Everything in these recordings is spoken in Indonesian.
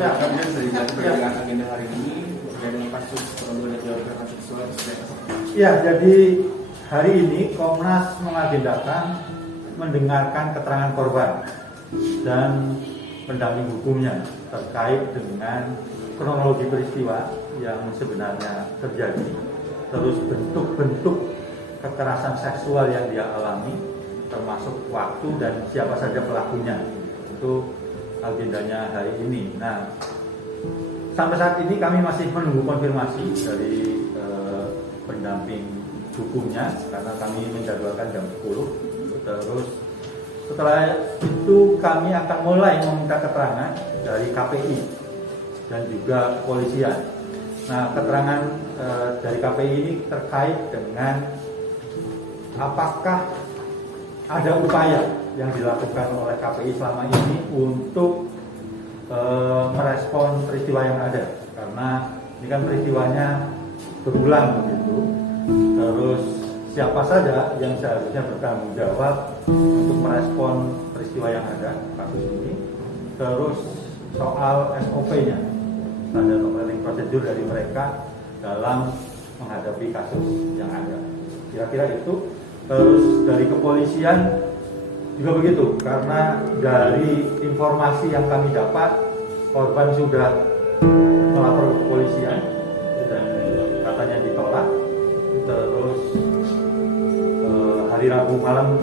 Ya, kemudian bisa dijelaskan dengan agenda hari ini terkait dengan kasus perundungan dan kekerasan seksual seperti apa? Ya, jadi hari ini Komnas mengagendakan mendengarkan keterangan korban dan pendamping hukumnya terkait dengan kronologi peristiwa yang sebenarnya terjadi, terus bentuk-bentuk kekerasan seksual yang dia alami, termasuk waktu dan siapa saja pelakunya. Itu agendanya hari ini. Nah, sampai saat ini kami masih menunggu konfirmasi dari pendamping hukumnya karena kami menjadwalkan jam 10. Terus setelah itu kami akan mulai meminta keterangan dari KPI dan juga kepolisian. Nah, keterangan dari KPI ini terkait dengan apakah ada upaya yang dilakukan oleh KPI selama ini untuk merespon peristiwa yang ada, karena ini kan peristiwanya berulang begitu. Terus siapa saja yang seharusnya bertanggung jawab untuk merespon peristiwa yang ada kasus ini. Terus soal SOP-nya, standar operating procedure dari mereka dalam menghadapi kasus yang ada. Kira-kira itu. Terus dari kepolisian juga begitu, karena dari informasi yang kami dapat korban sudah melapor ke kepolisian dan katanya ditolak. Terus hari Rabu malam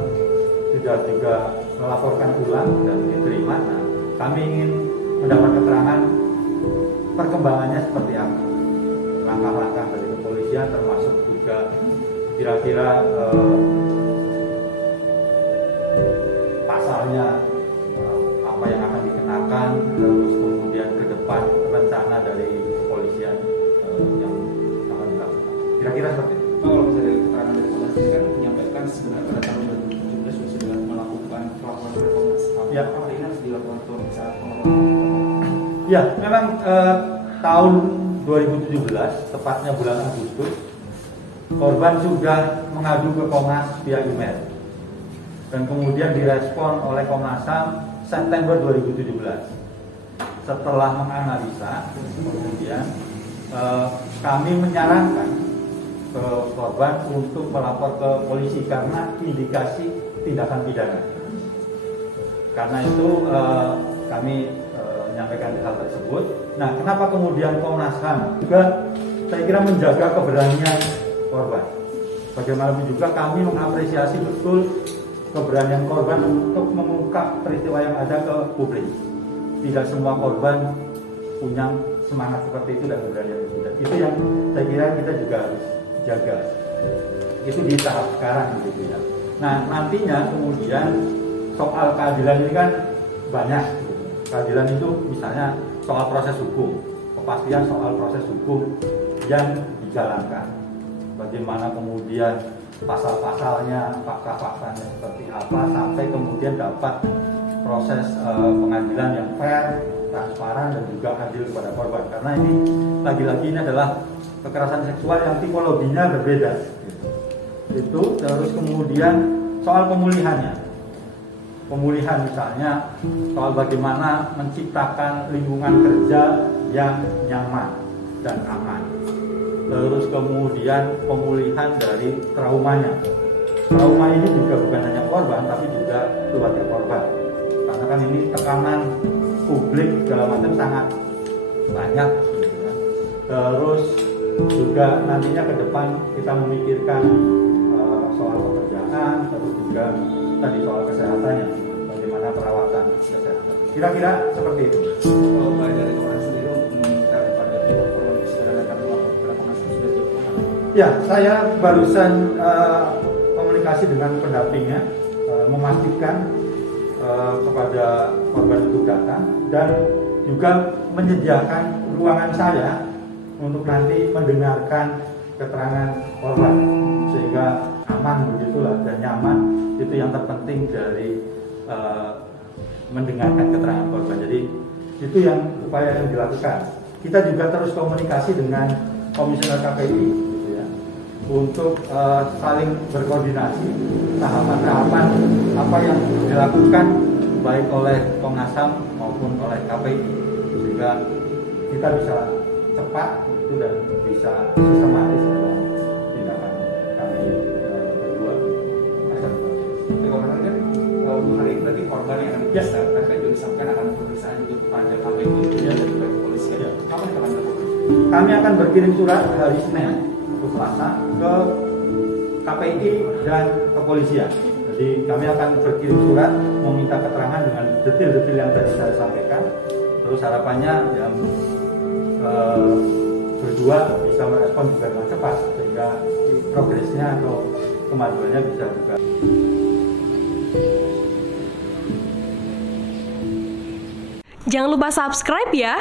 sudah juga melaporkan ulang dan diterima. Nah, kami ingin mendapat keterangan perkembangannya seperti apa, langkah-langkah dari kepolisian, termasuk juga kira-kira pasalnya apa yang akan dikenakan, terus kemudian ke depan rencana dari kepolisian yang akan dilakukan. Kira-kira seperti itu. Kalau misalnya dari keterangan dari polisi kan menyampaikan sebenarnya pada tahun 2017 sudah melakukan pelaporan ke Komnas HAM. Ya. Apakah ini harus dilakukan pemeriksaan pengelolaan? Ya, memang tahun 2017, tepatnya bulan Agustus, korban sudah mengadu ke Komnas via email dan kemudian direspon oleh Komnas HAM September 2017. Setelah menganalisa, kemudian kami menyarankan ke korban untuk melapor ke polisi karena indikasi tindakan pidana. Karena itu kami menyampaikan hal tersebut. Nah, kenapa kemudian Komnas HAM juga saya kira menjaga keberanian korban. Bagaimanapun juga kami mengapresiasi betul keberanian korban untuk mengungkap peristiwa yang ada ke publik. Tidak semua korban punya semangat seperti itu dan keberanian itu. Itu yang saya kira kita juga harus jaga. Itu di tahap sekarang gitu ya. Nah, nantinya kemudian soal keadilan ini kan banyak. Keadilan itu misalnya soal proses hukum, kepastian soal proses hukum yang dijalankan. Bagaimana kemudian pasal-pasalnya, fakta-faktanya seperti apa, sampai kemudian dapat proses pengadilan yang fair, transparan, dan juga adil kepada korban. Karena ini lagi-lagi ini adalah kekerasan seksual yang tipologinya berbeda. Itu terus kemudian soal pemulihannya. Pemulihan misalnya soal bagaimana menciptakan lingkungan kerja yang nyaman dan aman. Terus kemudian pemulihan dari traumanya. Trauma ini juga bukan hanya korban, tapi juga keluarga korban. Karena kan ini tekanan publik segala macam sangat banyak. Gitu kan. Terus juga nantinya ke depan kita memikirkan soal pekerjaan, terus juga tadi soal kesehatannya, bagaimana perawatan kesehatan. Kira-kira seperti itu. Kalau mulai dari Komnas sendiri untuk meminta kepada pihak korban segera datang melapor kepada Komnas sudah cukup. Ya, saya barusan komunikasi dengan pendampingnya, memastikan kepada korban itu datang dan juga menyediakan ruangan saya untuk nanti mendengarkan keterangan korban sehingga aman begitulah dan nyaman. Itu yang terpenting dari mendengarkan keterangan korban. Jadi itu yang upaya yang dilakukan. Kita juga terus komunikasi dengan Komisioner KPI gitu ya, untuk saling berkoordinasi tahapan-tahapan apa yang dilakukan baik oleh Komnas HAM maupun oleh KPI. sehingga kita bisa cepat itu dan bisa sistematis dalam tindakan kami berdua. Komandan kan untuk hari ini berarti korban yang akan diperiksa, tadi juga disampaikan akan pemeriksaan juga kepada KPU dan juga kepolisian. Kapan akan dilakukan? Kami akan berkirim surat hari Senin atau Selasa ke KPI dan kepolisian. Jadi kami akan berkirim surat meminta keterangan dengan detail-detail yang tadi saya sampaikan. Terus harapannya yang berdua bisa merespon juga dengan cepat sehingga progresnya atau kemajuannya bisa juga. Jangan lupa subscribe ya.